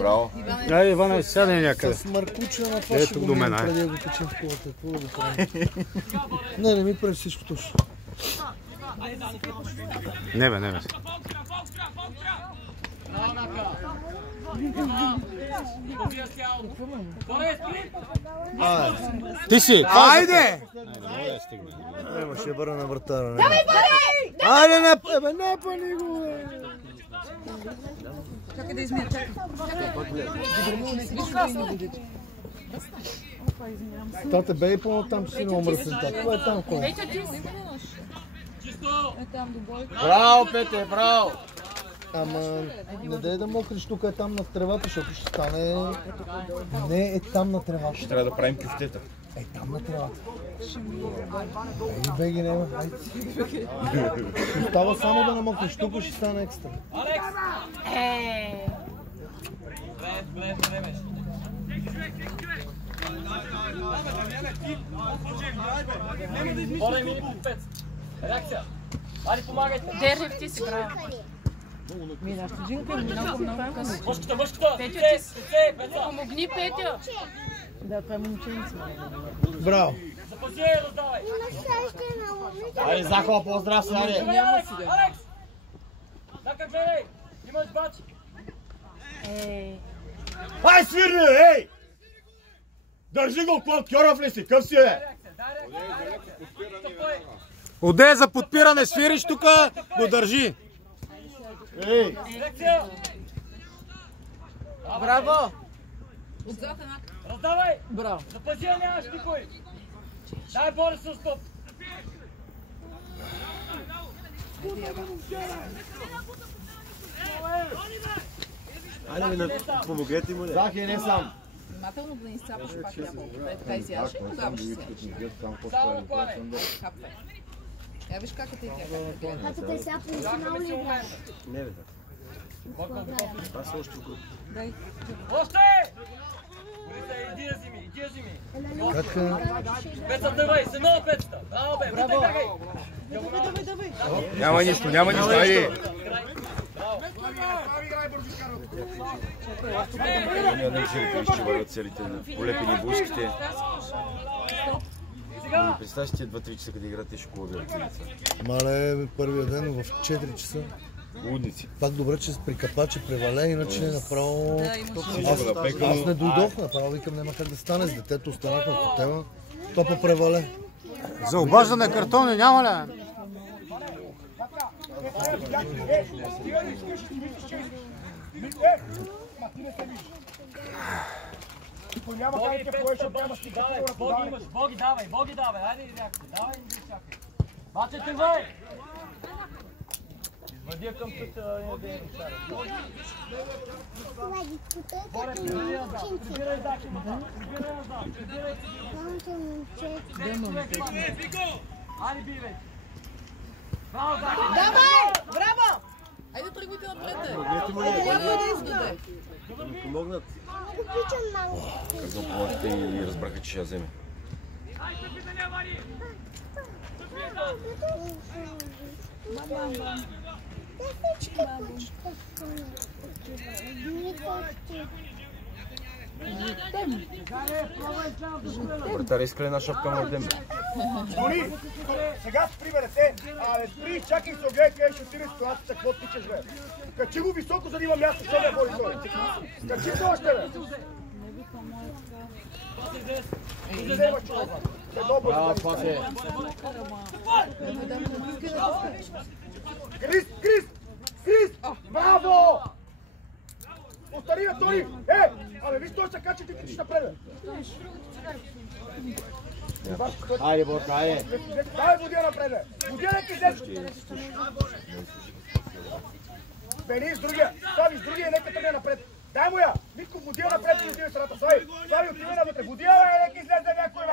Браво. Айде, Ивана, сядай някъде. С Маркуча на това ще го минем преди да го качим в колата. Какво да го правим? Не ми прави всичко точно. Не бе. Ти си! Айде! Нема, ще бъра на вратара. Айде, не пани го, бе! Чакай да измия, чакай. Тате, бе и по-натам, че си на омръсен тата. Кой е там, кой? Петя, ти си. Е там до бой. Браво, Пете, браво! Ама не дай да мокриш, тук е там на тревата, защото ще стане... Не е там на тревата. Ще трябва да правим кюфтета. Е там на тревата. Ей, беги, няма. Ще става само да намокриш, тук ще стане екстра. Оле, мини по 5. Реакция. Али, помагайте. Държи, ти си, браво. Мина, студинка е много късно. Мъжката! Петя, ти си. Помогни, Петя. Да, това е момченце. Браво! Запази, раздавай. Ай, Захова, поздрав се, Али! Алекс! Така, гледай! Имаш бач! Ай, свирни, ей! Държи го, клон, Кьоров ли си? Къв си, бе? Оде за подпиране, свириш тука, го държи. Ей! Браво! Отзад една. Раздавай! Браво. Запази, нямаш никой! Дай Борис с стоп! Айде ми, помогете му, Захи, не сам. Внимателно да не изцапаш пак ябълко. Така изяш и тогава ще сядеш. Само клане! Капвай. Я виж как е тъй тя. Като те сега професионално ли играеш? Не, бе, аз още го. Дай. Още! Иди да зими! Как Пеца, давай! Се нова пецата! Браво, бе! Давай! Няма нищо, айде! Няма да жирите, ще върват целите полепени буските. Представи си, 2-3 часа къде играте шоколади. Мале, първия ден в 4 часа. Лудници. Пак добре, че при капаче преваля, иначе направо... Аз Аз не дойдох, направо викам, няма как да стане с детето, останах на хотела. То по превале. За обаждане картони няма ли? Боги, пецата, Боги имаш! Боги давай! Айде, реакция! Давай, не чакай! Бачете, бе! Извадия към тук, не дей неща. Боре, прибирай назад! Прибирай назад! Айде, бий, бе! Браво, Захи! Давай! Браво! Айде тръгвайте напред. Някой да издаде. Да ми помогнат. Как да помогнете и разбраха, че ще я вземе. Вратар, иска ли една шапка на дем? Тони, сега спри, бе, дете. Абе, спри, чакай се, огледай къде ще отиде ситуацията, какво тичаш, бе. Качи го високо, за да има място, що ме боли той. Качи се още, бе. Взема човека. Браво, Спасе. Крис! Браво! Остани, бе, Тони! Абе, виж, той ще качи, ти тичиш напред, бе. Айде, Борка, айде. Дай водия напред, бе. Водия не кизеш. Бени с другия. Слави с другия, нека тръгне напред. Дай му я! Митко, водия напред и отивай страната. Слави, отивай навътре. Водия, бе, нека излезе някой, бе.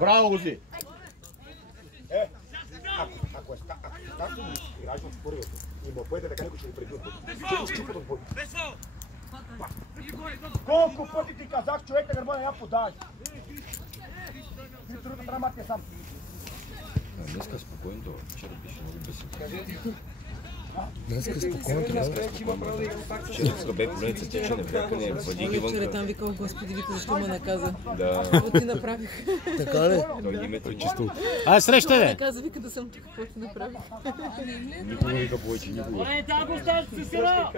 Браво, Лузи. Ако стато ми играеш в първието и му поеде така, някой ще го пребил. Щупат от бой. Колко пъти ти казах, човек на гърба не я подаваш. Ти трудно трябва мати сам. Днеска спокойно, вчера беше много бесен. Днеска спокойно трябва. Вчера бе поредица тече на прякане, въди ги вънка. Там викал, Господи, вика, защо ме наказа? Да. Какво ти направих? Така ли? Той ги ме чисто. Айде, срещай, де! Наказа, вика да съм тук, какво ти направих? Никога вика повече, никога. Не, тя го оставаш си сира!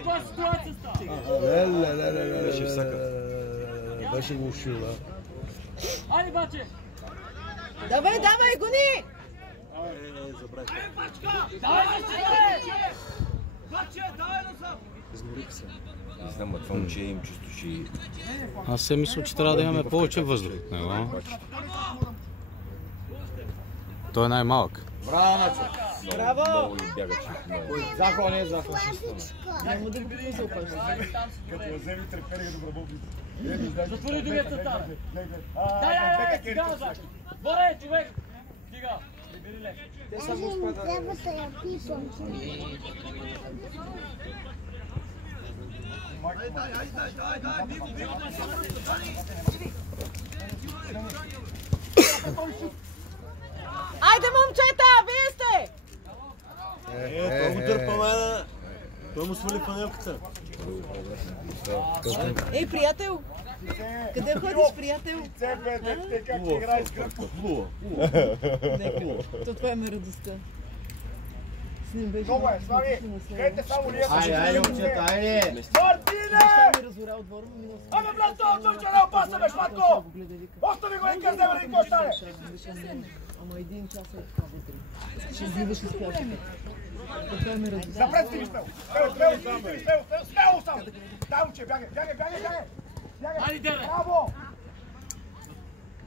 Това ситуация става! Беше всяка. Беше го ушил, да. Айде, баче! Давай, давай, гони! Давай, баче! Баче, давай назад! Не знам, а това момче им чисто ще... Аз се мисля, че трябва да имаме повече въздух от него. Той е най-малък. Браво, Начо! Много им бяга, че... Захвал, не е захвал, ще стане. Няма да го запаш. Като я вземи треперега добра бобица. Затвори другата стана! Дай, сега назад! Боре, човек! Стига! Прибери лек! Трябва да я писам. Айде, момчета, вие сте! Той го дърпа, майна. Той му свали панелката. Ей, приятел! Къде ходиш, приятел? Цепе, те как играе с гръб. То това ме радостта. С ним беше Много е, Слави! Гледайте само ние. Айде, момчета, айде! Мартине! ми развора от двора, но минал Ама влез това отзор, че не опасна, бе, шматко! Остави го и къс да какво стане! Ама един час е така вътре. Ще взиваш и спяшка. Това ме радостта. Напред си, смело! Смело само! Да, момче, бягай! Айде, Деве! Браво!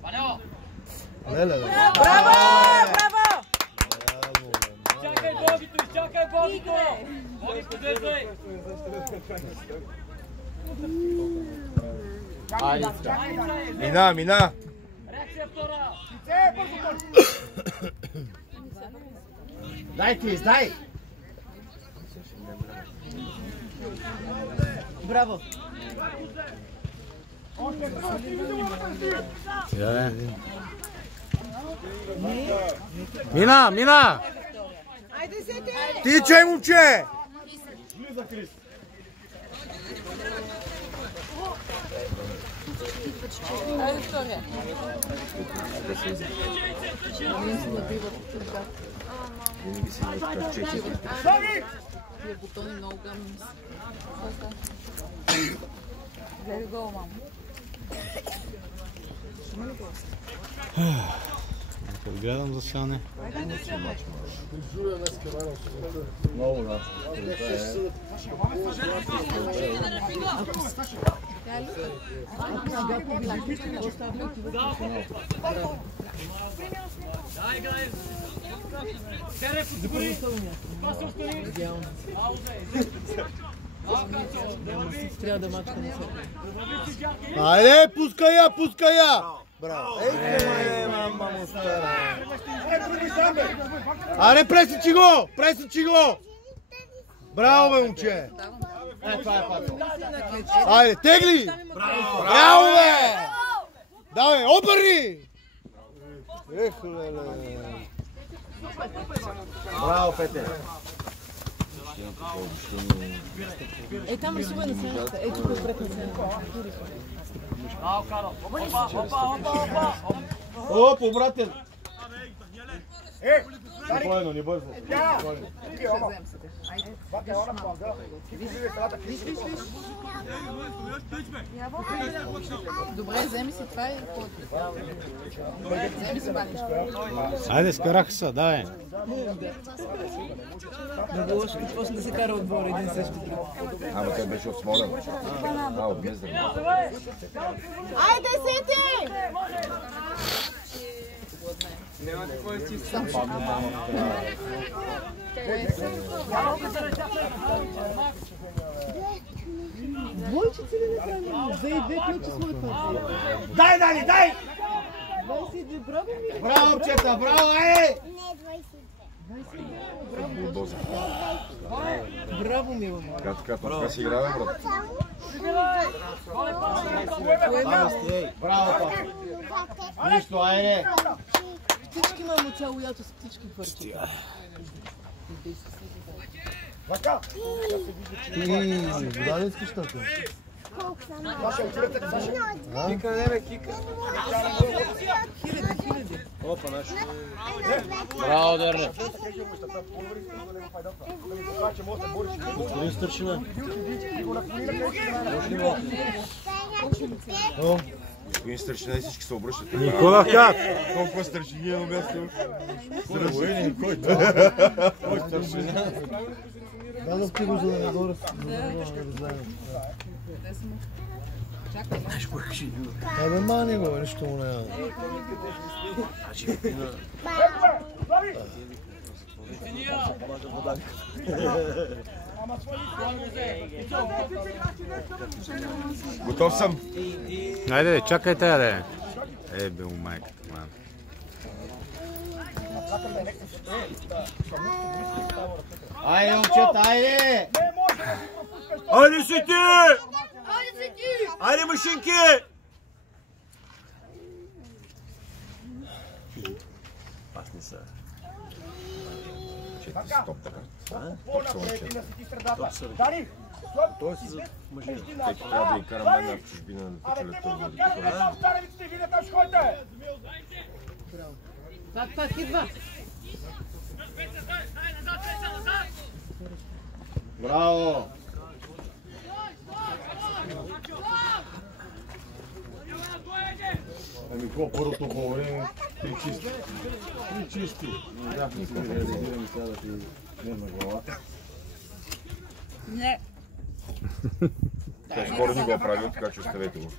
Панево! Леле, Браво! Браво! Изчакай Богито, изчакай Богито! Боги, подържай! Мина! Реакция втора! Бързо, бързо! Дай ти, дай! Браво! Мина! Айде, сете! Ти чай, момче! Влиза, Крис! Айде, втория. Винаги си имаш така чечи. Слави! Тия бутони много гамни са. Гледай гол, мамо. Гледам за сега не. Много, да. Дай, играй! Тере, подсигури! Това се остани! Трябва да мачка на себе. Айде, пускай я! Браво! Ей, мама му стара! Аре, пресичи го! Браво, бе, момче! Това е пато. Айде, тегли! Браво, бе! Давай, обърни! Ех, леле! Браво, Пете! Ей, там рисува на сцената. Ей, тук отпред на сцената. Браво, Карл! Опа! Оп, обратен! Спокойно, не бързо. Добре, вземи си това и вземи си баниш. Айде, скараха се, давай. Много лошо, като почне да се кара отбор един същи друг. Ама той беше от Смолян. От Гнезда. Айде, сети! Двойчици ли не правим? За и две ключи смъртно. Дай, Дани, дай! 22, браво ми! Браво, момчета, браво, ей! Браво, мила му! Така си играва, брат. Браво, папа! Нищо, айде! Птички, мамо, цяло ято с птички хвърчи. Вака! Ти вода ли искаш така? Колко съм? Саша, отидете, Саша. Кика, не бе, кика. Хиляди. Опа, наши. Браво, Дерне. Господин Старшина. Господин Старшина и всички се обръщат. Никола как? Толкова старшини на място. Кой старшина? Дадох ти го, за да не го разлеем. Абе, мани го, нищо му няма. Готов съм. Айде, чакайте, аде. Бе, майката, мама. Айде, момчета, айде! Айде си ти! Айде машинки! Аз не са. Стоп така. По-напред и на си ти средата. Дани! Той си за мъжина. Тъй трябва да ги караме една в чужбина да Абе, печелят те това. му караме там старевиците и вие там ще ходите! Так, идва. Браво! Ами какво първото по време? Три чисти. Три чисти. Бяхме си реализираме сега да ти нервна главата. Не. Скоро ни го е правил, така че оставете го.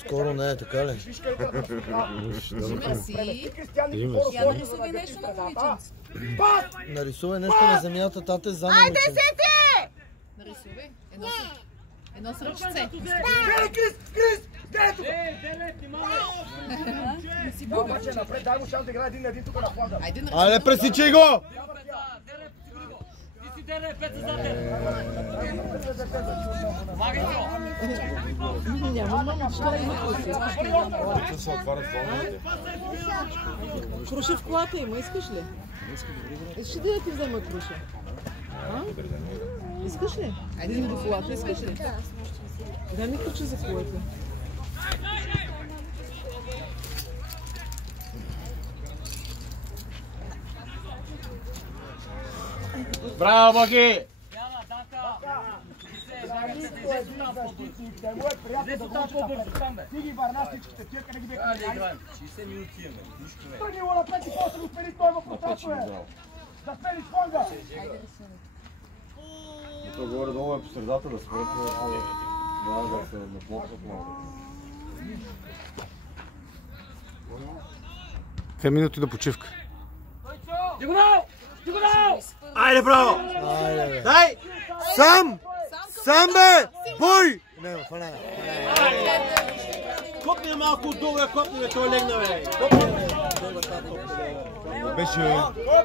Скоро не е, така ли? Има си. Кристияни, Я нарисувай нещо на момиченце. Нарисувай нещо на земята, тате, за момиче. Нарисувай. Едно с ръчице. Крис! Дай тук! Не си бога. Обаче напред, дай му шанс да играе един на един тук на фланга. Айде на Айде, пресичай го! Няма мама, що има круси? Тук се отварят фоновете. Круши в колата има, искаш ли? Искаш ли да ти взема круша? Искаш ли? Айде ми до колата, искаш ли? Дай ми ключа за колата. Браво, Боги! Му е приятно да го учи напред. Ти ги варнастичките, тия къде ги бе къде. 60 минути имаме. Нищо не. Тръгни го напред и после го спери той във пространство е. Да спери с фланга. То горе-долу е по средата да спрете, да се наплохват малко. 2 минути до почивка. Айде, браво! Айде, бе. Дай! Сам! Сам, бе! Бой! Не, фана. Копни малко отдолу, копни, той легна, бе! Беше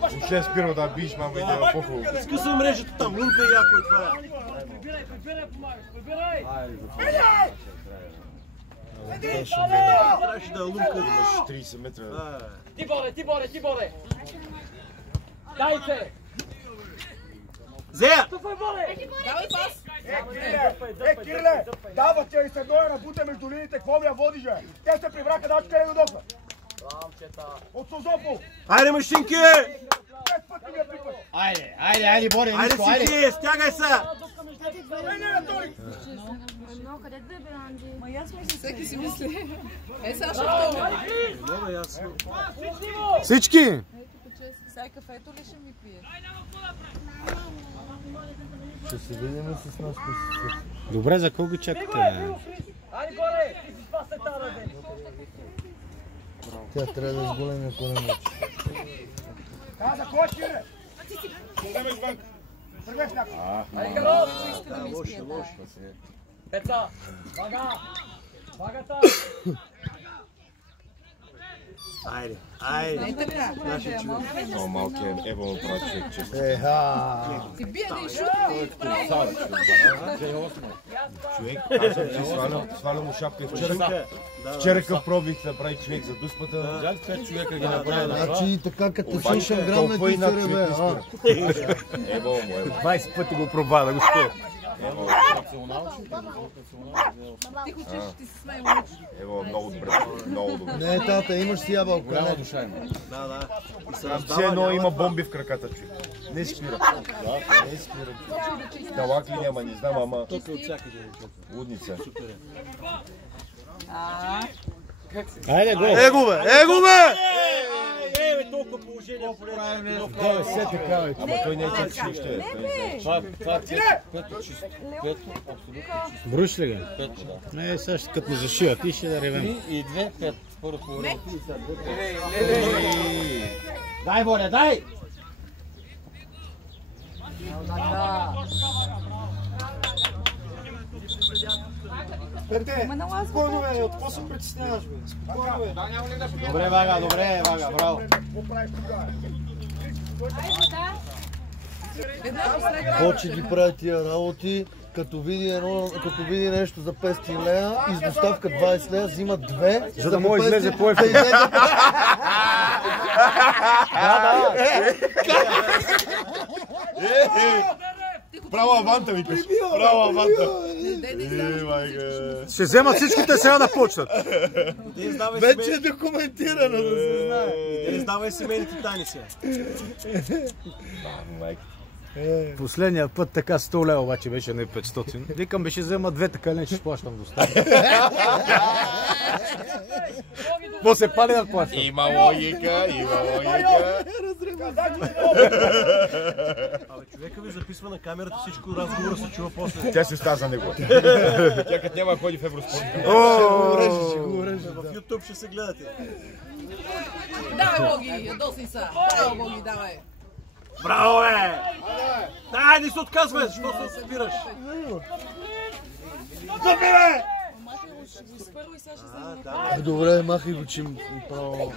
въобще спирал да биш, мама, и да е по-хубаво. Скъсва мрежата там, лунка и яко е това. Прибирай, помагаш, прибирай! Трябваше да е лунка. Имаш 30 метра. Ти боре! Дайте! Зея! Давай пас! Кирле, дава ти и се доя на бута между линиите, какво ми я водиш, бе? Те се прибраха, да къде го дохна. От Созопол. Айде, машинки! 5 пъти ми я пипаш. Айде, Бори, Айде, нищо, айде! синки, стягай се! Не, Тони. Всеки си мисли. Саша втора. Много ясно. Всички! Сега кафето ли ще ми пие? Ще се видим с нас. Добре, за кого ги чакате? Айде горе! Ти си спасай тази, бе! Тя трябва да е с големия коленец. Каза, кой ти, бе? Превеш някой. Айде, Карл! Иска да ми изпие. Пеца! Вага! Вагата! Айде, айде. Нашия човек. Много малкият Ево му прави човек често. Ти бие да изшути. Човек, аз съм си сваля му шапка вчера къв пробих да прави човек за дуспата. Жаль, 5 човека ги направи. Значи така като те слушам грам на ти се ребе. Ево му, Ево. 20 пъти го проба да го спие. Ти хочеш, ти се смея момиче. Ево, много добре. Много добре. Не, тата, имаш си ябълка. Голяма душа има. Да. Все едно има бомби в краката, човек. Не спира. Не спира. Талак ли няма, не знам, ама... Тук от всякъде. Лудница. Айде, го! Его бе! Бе, толкова положение. Все така, бе. Ама той не е чак ще ще. Това пето чисто. Пето, абсолютно чисто. Броиш ли га? Пето, да. Не, сега ще като ни зашиват и ще да ревем. 3 и 2, 5. Първо по време. Дай, Боря, дай! Пете, спокойно бе, от какво се притесняваш бе? Спокойно бе. Добре, Вага, браво. Какво правиш тогава? Почи ги прави тия работи, като види нещо за 500 лея, из доставка 20 лея, взима 2, За да може да излезе по-ефтин. Право аванта, викаш. Право аванта. Ще вземат всичките сега да почнат. Вече е документирано, да се знае. Не издавай семейните тайни сега. Последния път така 100 лева обаче беше, не 500. Викам, беше взема 2, така не ще плащам доста. После пали да плащам. Има логика. Абе, човека ви записва на камерата, всичко разговора се чува после. Тя се става за него. Тя като няма ходи в Евроспорт. Ще го урежа. В YouTube ще се гледате. Давай, Боги, ядосни са. Браво, Боги, давай. Браво, бе! Дай, не се отказвай, защо се спираш? Добре, махай го, че право...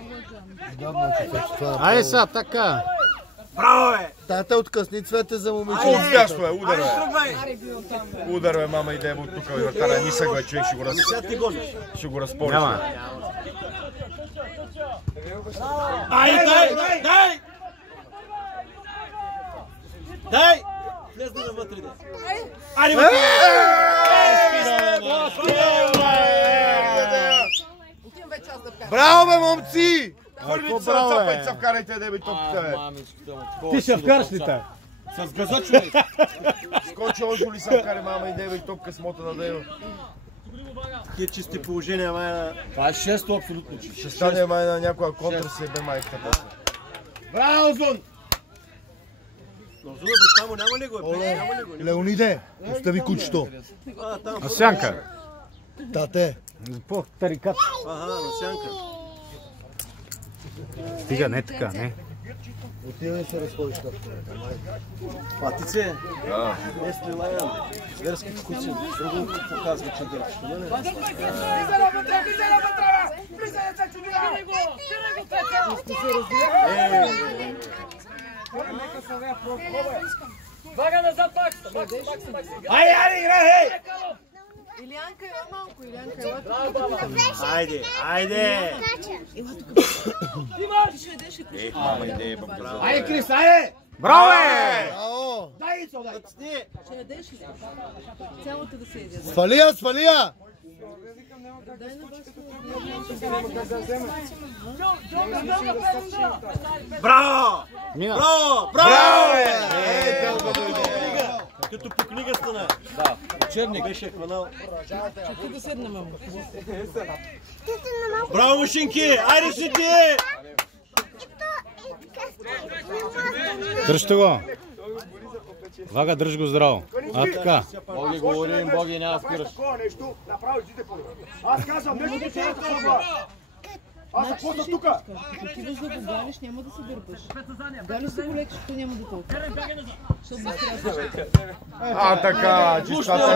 Гадно, човек. Айде сега, така. Браво, бе! Тата откъсни цвете за момиче. Отвящо е, удар, Айде, бе. тръгвай! Удар, бе, мама, иде от тук и вратаря. Нисък, бе, човек, Сега ти гониш. ще го разпориш. Няма. Айде, дай! Дай! Влез да навътре, да. Айде, вътре! Отивам вече аз да вкарам. Браво, бе, момци! Хвърлите се ръца, пет се вкарайте, да бе, топката, бе. Ти ще вкараш ли та? С газа, човек! Скочи ожо ли се вкаре, мама, иде, бе, топка с мота да дева. Тия чисти положения, май. Това е 6-то абсолютно чисто. Ще стане, май, на някоя контра си бе майката после. Браво, Зун! Но Зуна баща му няма ли го? Няма ли го? Леониде, остави кучето. А сянка? Тате. По-тарикат. Ага, на сянка. Стига, не така, не. Отивай се разходиш там. Патице? Не стрелая. Зверски вкусен. Друго показва, че дърчето. Вага назад, Макс! Айде, играй! Илянка е малко, Илянка е Айде, айде! Ти ще ядеш и Ех, мама, иде, бе, газа. Айде, Крис, айде! Браво, бе! Браво! Дай, Ицо, дай! ще ядеш ли? Цялата да се яде. Свалия, свалия! Дай на вас. Браво! Мина. Браво! Браво, бе! Като по книга стана. Да, учебник. Беше хванал. Ти да седна, мамо. Браво, мушинки! Айде, шити! Дръжте го. Вага, дръж го здраво. А, така. Боги говорим, Боги няма спираш. Такова нещо, направо идите по. Аз казвам нещо, че е това. Аз какво съм тука? Като отиваш да го галиш, няма да се дърпаш. Галиш се го леко, защото няма да толкова. Защото да стрясаш. Така, чистата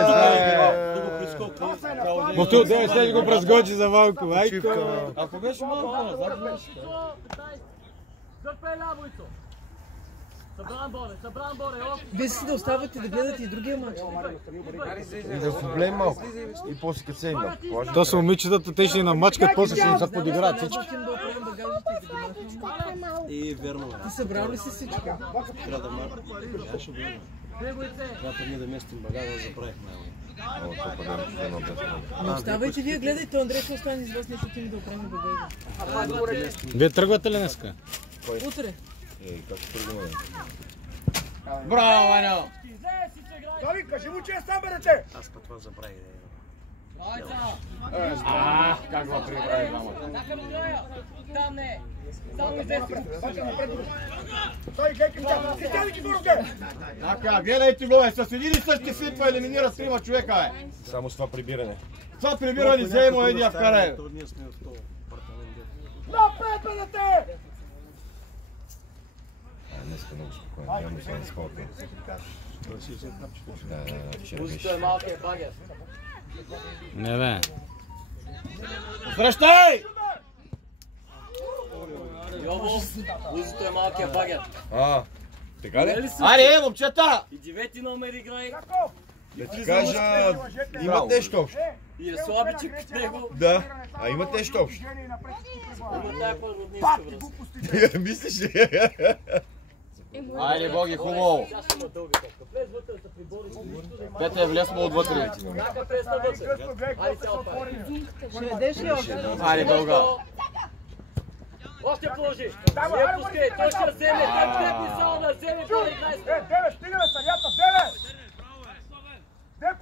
е. Моту, дай след го прескочи за малко, майко. Ако беше малко назад, Вие си да оставате да гледате и другия мач. И да проблем малко. И после като се има. То са момичетата, те ще ни намачкат, после ще им се подиграят всички. Искам да оправим багажите и да ги махнем. И верно. Ти събрал ли си всичко? Трябва да марка. Ще бъде. Трябва ние да местим багажа, да забравихме. Не оставайте вие, гледайте, Андрей ще остане с вас нещо, ти ми да оправим багажа. Вие тръгвате ли днеска? Утре. Как ще тръгваме? Браво, Ваня! Дави, кажи му, че е сам, бе, дете! Аз път това забравих. Как го прибрави мама? Там не! Само излезте! Той гей към тях! Ти стяни ги дурке! Така, гледайте го, с един и същи свитва елиминира с 3 човека, е. Само с това прибиране. Това прибиране взема един вкарай. Ние сме в това апартамент. Напред, бе, дете! Днеска много спокойно. Няма сега не спортно. Вчера беше. Той малкият багер. Не бе. Срещай! Йово, Узито е малкият багер. Така ли? Аре, момчета! И 9 номер играй. Да ти кажа, имат нещо общо. И е слабичък от него. Да, а имат нещо общо. Има тая по-роднинска връзка. Мислиш ли? Айде, Боги, хубаво. Сега има дълга топка. Влез вътре да се прибори. Пете, влез му отвътре. Нака през на вътре. Айде сега отваря. Ще ядеш ли още? Айде, дълга. Още положи. Не пускай. Той ще вземе. Той препни само да вземе. По-играй с Деве, стигаме съдята, деве! Деп!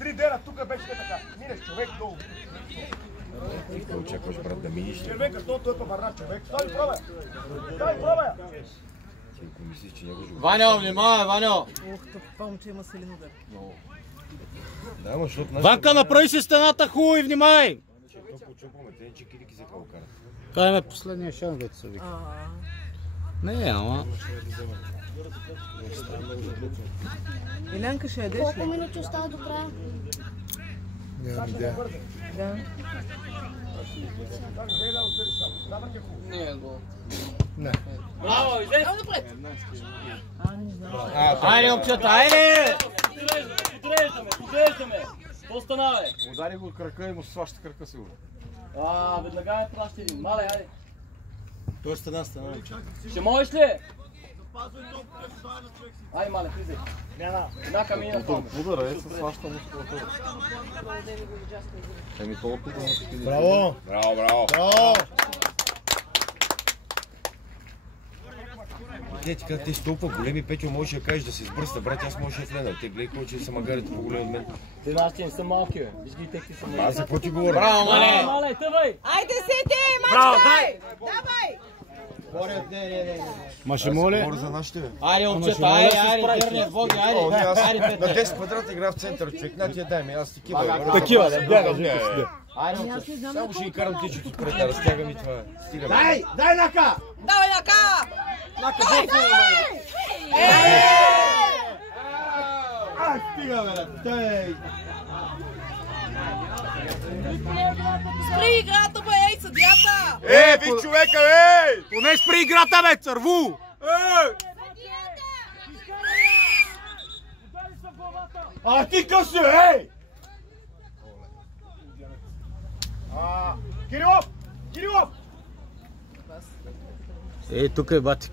3 дена тук беше така. Минеш човек долу. Какво очакваш, брат, да миниш ли? Червенка, защото е върна човек. Стой, пробай! Стой, пробай! Ти ако мислиш, че някой живот. Ваньо, внимавай, Ваньо! Ох, това момче има силен удар. Да, ама защото Ванка, направи си стената хубаво и внимай! Че то почупваме, те не че килики за какво карат. Това е последния шанс, дето се вика. Не, ама... Илянка, ще ядеш Колко ли? минути остава до края? Нямам идея. Да. Не. Браво, излез! Айде, момчета, айде! Подреждаме! Какво стана, бе? Удари го от крака и му сваща крака сигурно. Веднага ме праща един. Мале, айде. Той е стена. Ще можеш ли? Айде, мале, влизай. Една камина в това. Удара е, се сваща мускулатура. Еми толкова му ще види. Браво! Браво, браво! Браво! Те ти казват, те са толкова големи, Петьо можеше да кажеш да се сбърста, брат, аз можеше да вледа. Те гледай колко че са магарите по-големи от мен. Те нашите не са малки, бе. Виж ги какви са малки. Аз за какво ти говоря? Браво, мале! Мале, тъвай! Айде, сети, мачкай! Давай! Ма ще моля? Говоря за нашите, бе. Айде, момчета, айде, дърне, Боги, айде! Айде, На Петре! 10 квадрата игра в центъра, човек, на тия дай ми, аз такива. Такива, да, бягаш. Айде, момчета! Само ще ги карам тичото отпред, да разтягам и това. Стига. Дай нака! Давай, Нака! Стига, бе, тъй! Спри играта, бе, ей, съдията! Виж човека, бе! Поне спри играта, бе, църву! Ти къв си, ей! Кирилов! Кирилов! Ей, тук е бати.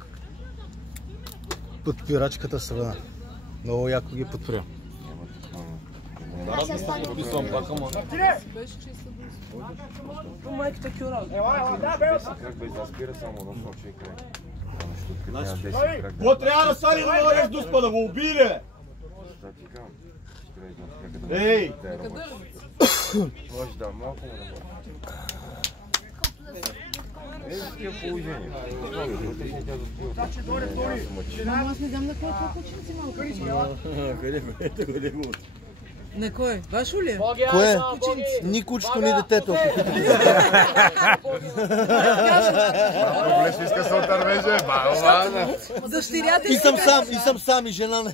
Подпирачката страна. Много яко ги подпирам. Подписвам пак, ама... Майката кюра. Да, бе! Как бе, да спира само росно човек, бе. Няма 10 крак. Какво трябва да свали да налагаш дуспа, да го убили, бе? Да ти казвам. Ей! Може да, малко му да бъде. В тия положения. Аз не знам на какво е това починци малко. Къде го? Ето го. На кой? Вашо ли? Кое? Ни кучето, ни детето. Проблеш иска се отървеже, Дъщерята И съм сам, и жена не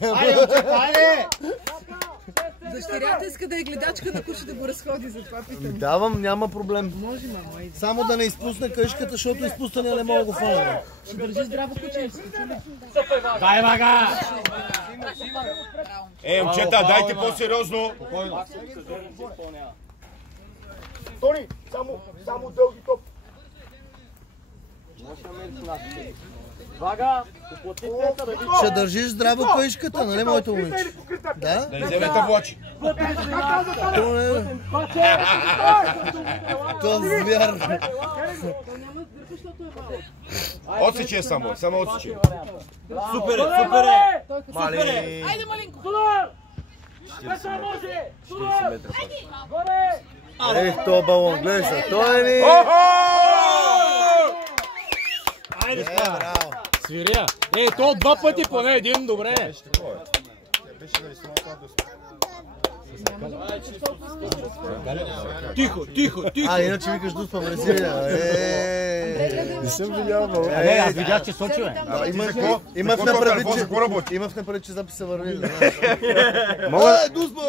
Дъщерята иска да е гледачка на куче да го разходи, затова питам. Давам, няма проблем. Може, мамо, иди. Само да не изпусне къщата, защото изпускане не мога да го фана. Ще държи здраво куче, чули? Дай, Вага! Момчета, дайте по-сериозно. Тони, само дълги топ. Вага, поплати пета да видиш. Ще държиш здраво къщата, нали, моето момиче? Да? Да иземете влачи. То звяр. Отсече само отсече. Супер е! Мали. Айде, малинко! Судор! Петър може! Судор! Горе! Ех, то балон, гледай се, той ли? Айде, свиря. Ей, то два пъти поне един, добре. Тихо. Иначе викаш дуспа Брезилия. Не съм видял, не, аз видях, че сочи, бе. Имах на предвид, че записа върви. Дуспа!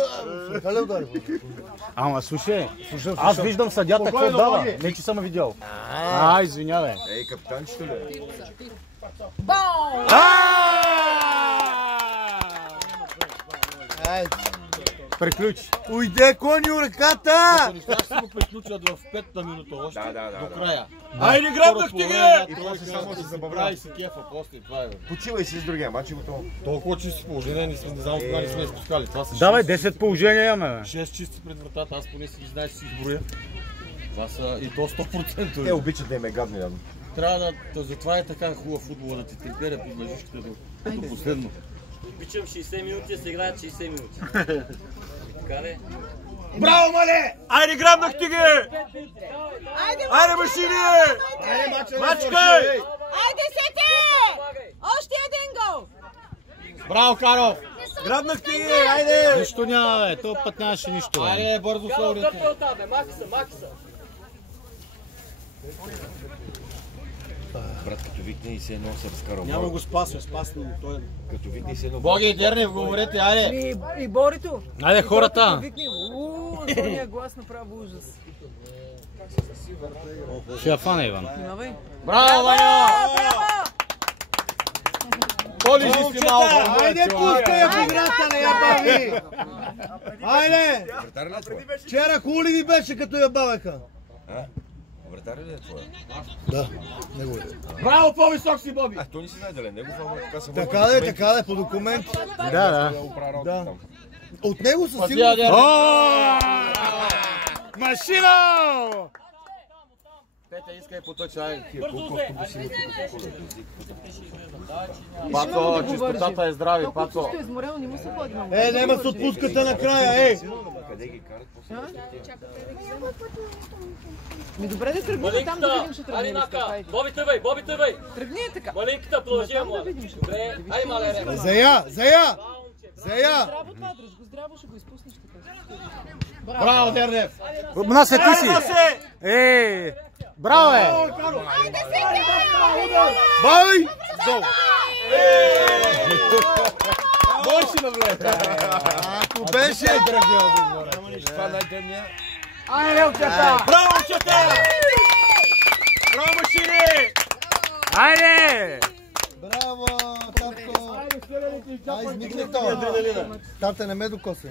Хале удари. Ама, слушай, аз виждам съдята какво дава. Не, че съм видял. Извинявай. Ей, капитанчето ли? Приключи. Уйде коню ръката! Ще си го приключват в 5-та минута още. Да. До края. Айде, грабнахте ги! И после само се забавлява. И се кефа после, това е. Почивай си с другия мач и готово. Толкова чисти положения, не знам кога не сме изпускали. Това са Давай, 10 положения имаме, бе. 6 чисти пред вратата, аз поне си ги знаеш, си изброя. Това са и то 100%. Те обичат да им е гадно явно. Трябва да, затова е така хубав футбола, да ти темперя под мъжичките до последно. Обичам 60 минути, да се играят 60 минути. Така ли? Браво, мале! Айде, грабнахте ги! Айде, машини! Мачкай! Айде, сете! Още един гол! Браво, Каров! Грабнахте ги! Айде! Нищо няма, бе. Този път нямаше нищо, бе. Айде, бързо славрите! Маки са! Брат, като викне и се едно се разкарал. Няма го спасва, спасна му той. Като викне и се едно... Боги, Дернев, говорете, айде! И Борито! Айде, хората! Тония глас направо ужас. Ще я фана, Иван. Внимавай. Браво, Ваня! Полежи си малко! Айде, пускай я в играта, не я бави! Айде! Вчера хули ви беше, като я бавеха. Вратар ли е твоя? Да, него е. Браво, по-висок си, Боби! Той не си найделен, него така се Така да е, по документ. Да. Да. От него със сигурност. Машина! Петя, искай поточа, айде. Пацо, чистотата е здрави, Пацо. Колкото е изморено, не му се ходи. Нема се отпускате накрая, Къде ги карат? Ми добре да тръгнем там да видим, ще тръгнем. Боби, тъвай! Тръгни е така. Малинката, продължи, млад. Добре, ай, мале, ре. Зая! Здраво това, дръж го здраво, ще го изпуснеш така. Браво, Дернев! Мнасе, ти си! Ей! Браво, бе! Айде, сете! Бай! Гол! Бой си навлезе! Ако беше... Това най-дебния. Айде, момчета! Браво, момчета! Браво, машини! Айде! Браво, татко! Ай, измикни това! Тата, не ме докоси.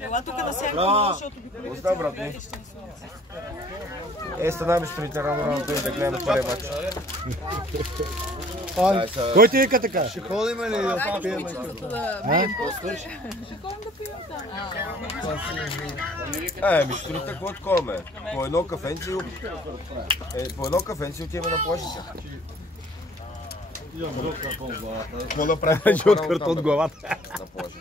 Ела тук да сядам, защото ги Остава, брат ми. Станаме строите рано той да гледаме първия мач. Кой ти вика така? Ще ходим ли да пием? да бием после. Ще ходим да пием там. Строите какво такова, ме? По едно кафенци отиваме на плажите. Какво направим? От картон главата. На плажа.